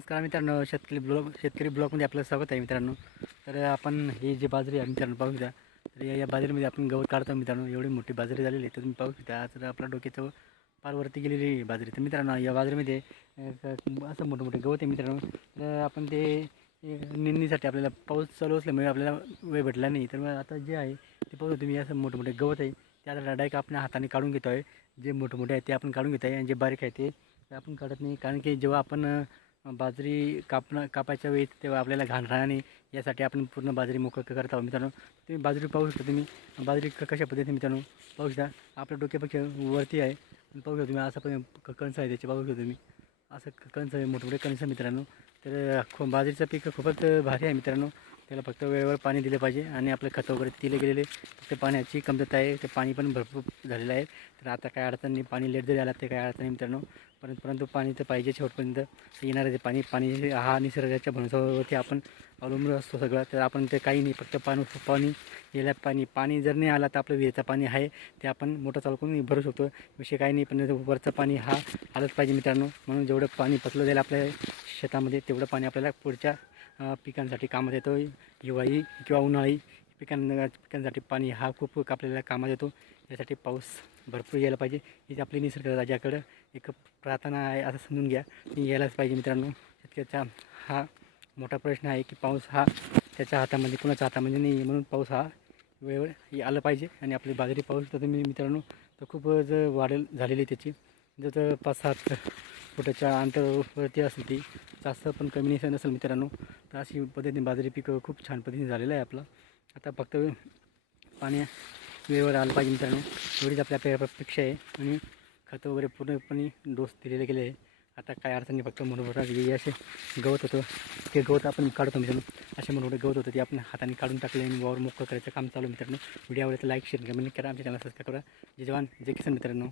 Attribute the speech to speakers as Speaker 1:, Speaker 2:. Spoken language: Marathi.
Speaker 1: नमस्कार मित्रांनो शेतकरी ब्लॉग शेतकरी ब्लॉगमध्ये आपलं स्वागत आहे मित्रांनो. तर आपण ही जी बाजरी आहे मित्रांनो पाहू शकता. तर या या बाजरीमध्ये आपण गवत काढतो मित्रांनो. एवढी मोठी बाजरी झालेली आहे तर तुम्ही पाहू शकता. तर आपल्या डोक्याचं फार वरती गेलेली बाजरी. तर मित्रांनो या बाजरीमध्ये असं मोठं मोठे गवत आहे मित्रांनो. तर आपण ते निंदीसाठी निंदणीसाठी आपल्याला पाऊस चालू असल्यामुळे आपल्याला वेळ भेटला नाही. तर मग आता जे आहे ते पाहू तुम्ही असं मोठे मोठे गवत आहे. ते आता डायरेक्ट आपण हाताने काढून घेतो आहे जे मोठे मोठे आहे ते आपण काढून घेतो आहे आणि जे बारीक आहे ते आपण काढत नाही. कारण की जेव्हा आपण बाजरी कापणं कापायच्या वेळी तेव्हा आपल्याला घाण राहणार नाही. यासाठी आपण पूर्ण बाजरी मोकळं करत आहोत मित्रांनो. तुम्ही बाजरी पाहू शकता तुम्ही. बाजरी क कशा पद्धतीने मित्रांनो पाहू शकता. आपल्या डोक्यापेक्षा वरती आहे. पाहू शकता तुम्ही असं पण कणस आहे त्याचे. पाहू शकता तुम्ही. असं कणसं कणस आहे मोठे मोठे कणस मित्रांनो. तर खो बाजरीचं पीक खूपच भारी आहे मित्रांनो. त्याला फक्त वेळेवर पाणी दिलं पाहिजे आणि आपलं खतं वगैरे दिले गेलेले फक्त पाण्याची कमतरता आहे ते पाणी पण भरपूर झालेलं आहे. तर आता काय अडचण नाही पाणी लेट जरी आला ते काय अडचण नाही मित्रांनो? परंतु परंतु पाणी तर पाहिजे शेवटपर्यंत. येणारं ते पाणी. पाणी हा निसर्गाच्या भरोसावरती आपण अवलंबून असतो सगळं. तर आपण ते काही नाही फक्त पाणी पाणी यायला पाणी. पाणी जर नाही आला तर आपलं विहिरीचं पाणी आहे ते आपण मोठं चालू करून भरू शकतो. विषय काही नाही पण वरचं पाणी हा आलंच पाहिजे मित्रांनो. म्हणून जेवढं पाणी पचलं जाईल आपल्या शेतामध्ये तेवढं पाणी आपल्याला पुढच्या पिकांसाठी कामात येतो. हिवाळी किंवा उन्हाळी पिकांना पिकांसाठी पाणी हा खूप आपल्याला कामात येतो. यासाठी पाऊस भरपूर यायला पाहिजे. हीच आपली निसर्ग राजाकडं एक प्रार्थना आहे असं समजून घ्या. ती यायलाच पाहिजे मित्रांनो. शेतकऱ्याचा हा मोठा प्रश्न आहे की पाऊस हा त्याच्या हातामध्ये कुणाच्या हातामध्ये नाही आहे म्हणून पाऊस हा वेळेवर आला आलं पाहिजे. आणि आपली बाजरी पाऊस तर तुम्ही मित्रांनो तर खूपच वाढेल झालेली आहे त्याची. जर पाच सात फुटाच्या अंतरावरती असेल ती जास्त पण कमी नसेल नसेल मित्रांनो. तर अशी पद्धतीने बाजरी पीक खूप छान पद्धतीने झालेलं आहे आपलं. आता फक्त पाणी वेळेवर आलं पाहिजे मित्रांनो. एवढीच आपल्या आपल्या अपेक्षा आहे. आणि खतं वगैरे पूर्णपणे डोस दिलेले गेले आहे. आता काय अडचण नाही फक्त मोठमोठा जे असे गवत होतं. ते गवत आपण काढतो मित्रांनो. असे मोठमोठे गवत होतं ते आपण हाताने काढून टाकले आणि वावर मोकळं करायचं काम चालू मित्रांनो. व्हिडिओ आवडलं तर लाईक शेअर कमेंट करा. आमच्या चॅनल सबस्क्राईब करा. जय जवान जय किसान मित्रांनो.